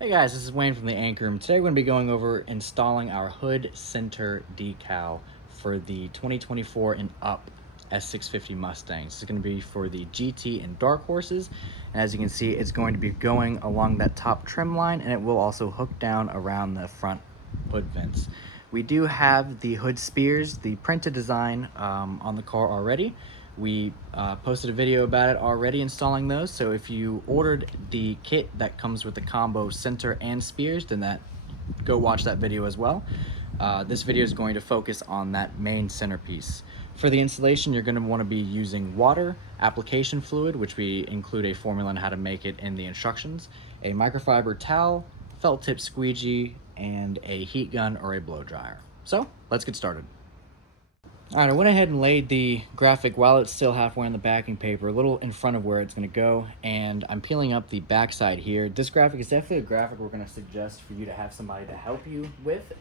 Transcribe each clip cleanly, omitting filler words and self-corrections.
Hey guys, this is Wayne from the Anchor Room. Today we're going to be going over installing our hood center decal for the 2024 and up S650 Mustang. This is going to be for the GT and Dark Horses, and as you can see, it's going to be going along that top trim line, and it will also hook down around the front hood vents. We do have the hood spears, the printed design on the car already. We posted a video about it already installing those, so if you ordered the kit that comes with the combo center and spears, then go watch that video as well. This video is going to focus on that main centerpiece. For the installation, you're going to want to be using water, application fluid, which we include a formula on how to make it in the instructions, a microfiber towel, felt tip squeegee, and a heat gun or a blow dryer. So let's get started. All right, I went ahead and laid the graphic while it's still halfway in the backing paper, a little in front of where it's going to go, and I'm peeling up the back side here. This graphic is definitely a graphic we're going to suggest for you to have somebody to help you with.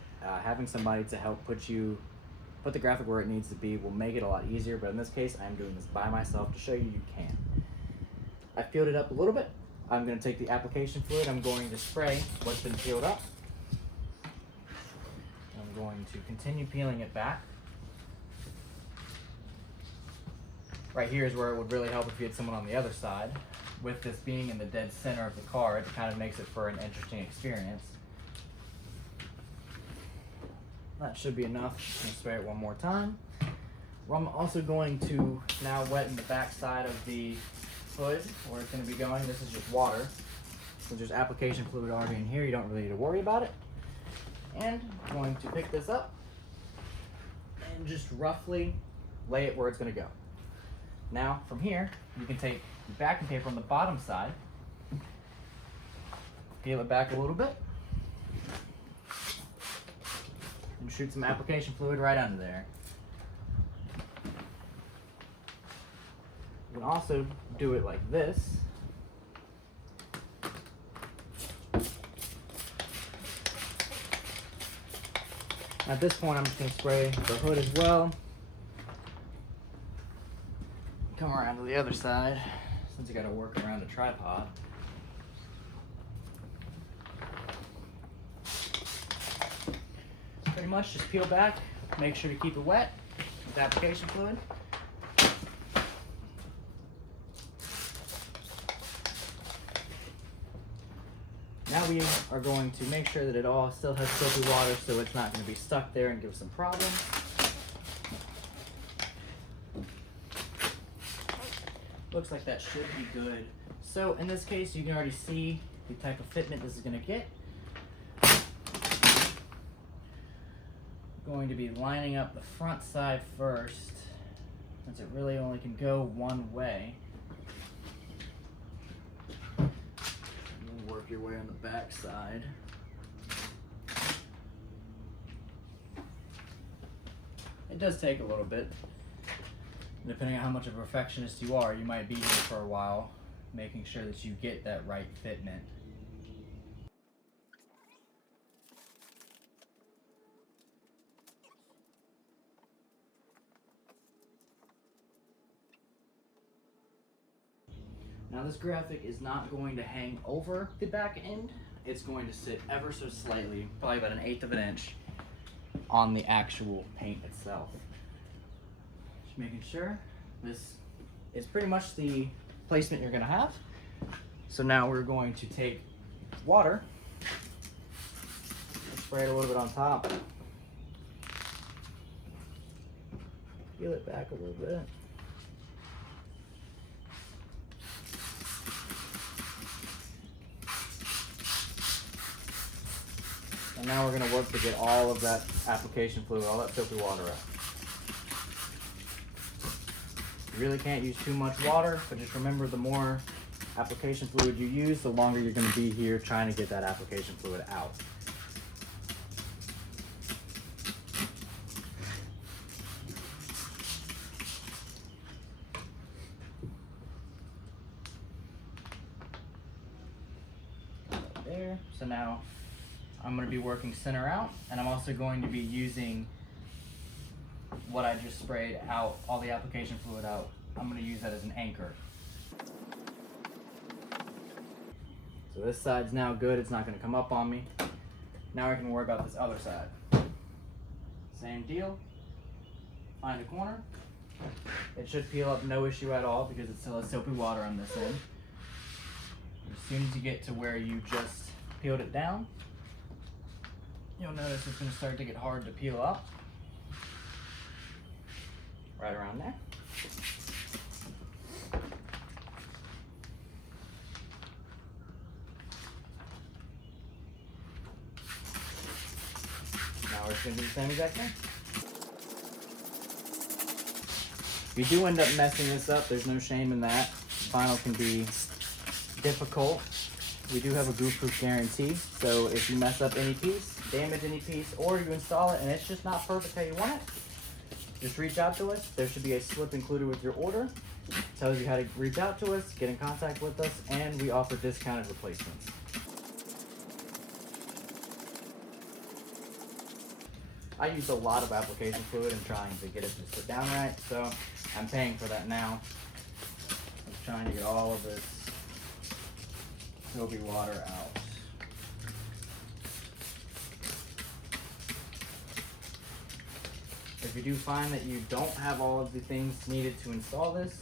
Having somebody to help put the graphic where it needs to be will make it a lot easier, but in this case, I'm doing this by myself to show you can. I peeled it up a little bit. I'm going to take the application fluid. I'm going to spray what's been peeled up. I'm going to continue peeling it back. Right here is where it would really help if you had someone on the other side. With this being in the dead center of the car, it kind of makes it for an interesting experience. That should be enough. I'm going to spray it one more time. Well, I'm also going to now wet the back side of the hood where it's going to be going. This is just water. So there's application fluid already in here. You don't really need to worry about it. And I'm going to pick this up and just roughly lay it where it's going to go. Now, from here, you can take the backing paper on the bottom side, peel it back a little bit, and shoot some application fluid right under there. You can also do it like this. At this point, I'm just going to spray the hood as well. Come around to the other side, since you got to work around a tripod. Pretty much just peel back, make sure to keep it wet with application fluid. Now we are going to make sure that it all still has soapy water so it's not going to be stuck there and give some problems. Looks like that should be good. So in this case, you can already see the type of fitment this is going to get. I'm going to be lining up the front side first, since it really only can go one way. And then work your way on the back side. It does take a little bit. Depending on how much of a perfectionist you are, you might be here for a while, making sure that you get that right fitment. Now this graphic is not going to hang over the back end. It's going to sit ever so slightly, probably about 1/8 of an inch, on the actual paint itself. Just making sure this is pretty much the placement you're going to have. So now we're going to take water, spray it a little bit on top, peel it back a little bit. And now we're going to work to get all of that application fluid, all that filthy water out. You really can't use too much water, but just remember the more application fluid you use, the longer you're going to be here trying to get that application fluid out. Right there. So now I'm going to be working center out, and I'm also going to be using what I just sprayed out, all the application fluid out. I'm going to use that as an anchor. So this side's now good, it's not gonna come up on me. Now I can worry about this other side. Same deal, find a corner. It should peel up no issue at all because it still has soapy water on this end. As soon as you get to where you just peeled it down, you'll notice it's gonna start to get hard to peel up. Right around there. Now we're just gonna do the same exact thing. If you do end up messing this up, there's no shame in that. Vinyl can be difficult. We do have a goof-proof guarantee, so if you mess up any piece, damage any piece, or you install it and it's just not perfect how you want it, just reach out to us. There should be a slip included with your order. It tells you how to reach out to us, get in contact with us, and we offer discounted replacements. I use a lot of application fluid in trying to get it to sit down right, so I'm paying for that now. I'm trying to get all of this soapy water out. If you do find that you don't have all of the things needed to install this,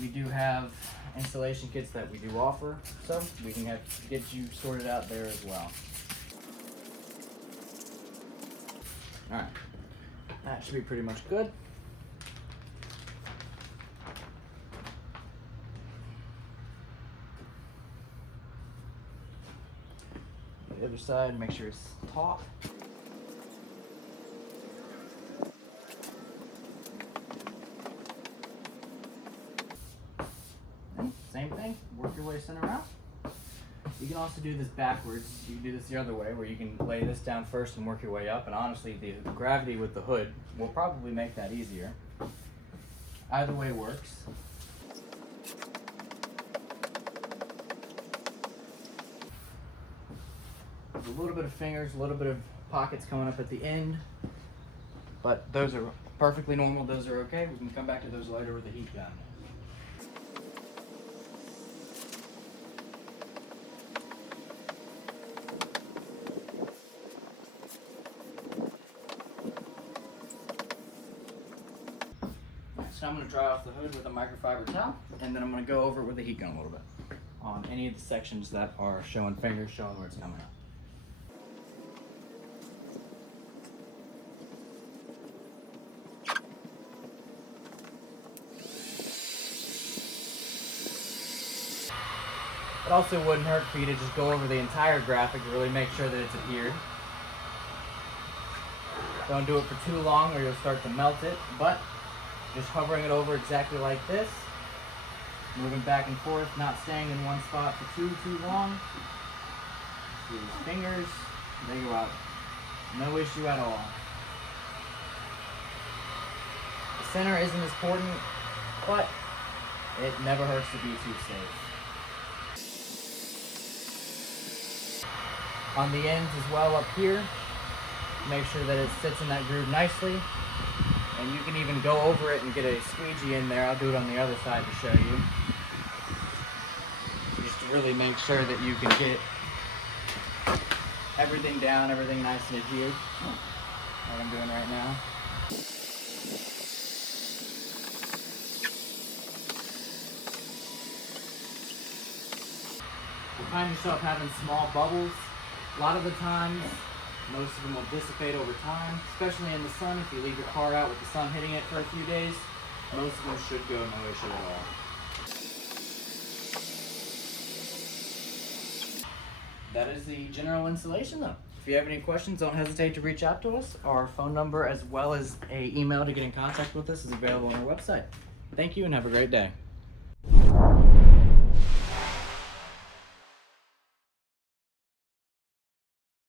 we do have installation kits that we do offer, so we can get you sorted out there as well. Alright, that should be pretty much good. The other side, make sure it's taut. And same thing, work your way center out. You can also do this backwards. You can do this the other way, where you can lay this down first and work your way up, and honestly, the gravity with the hood will probably make that easier. Either way works. There's a little bit of fingers, a little bit of pockets coming up at the end, but those are perfectly normal, those are okay. We can come back to those later with the heat gun. So I'm going to dry off the hood with a microfiber towel, and then I'm going to go over it with a heat gun a little bit on any of the sections that are showing fingers, showing where it's coming up. It also wouldn't hurt for you to just go over the entire graphic to really make sure that it's adhered. Don't do it for too long or you'll start to melt it, but just hovering it over exactly like this, moving back and forth, not staying in one spot for too long. See these fingers, they go out, no issue at all. The center isn't as important, but it never hurts to be too safe. On the ends as well up here, make sure that it sits in that groove nicely. And you can even go over it and get a squeegee in there. I'll do it on the other side to show you. Just to really make sure that you can get everything down, everything nice and adhered, like I'm doing right now. If you find yourself having small bubbles, a lot of the times, most of them will dissipate over time, especially in the sun. If you leave your car out with the sun hitting it for a few days, most of them should go no issue at all. That is the general installation though. If you have any questions, don't hesitate to reach out to us. Our phone number as well as an email to get in contact with us is available on our website. Thank you and have a great day.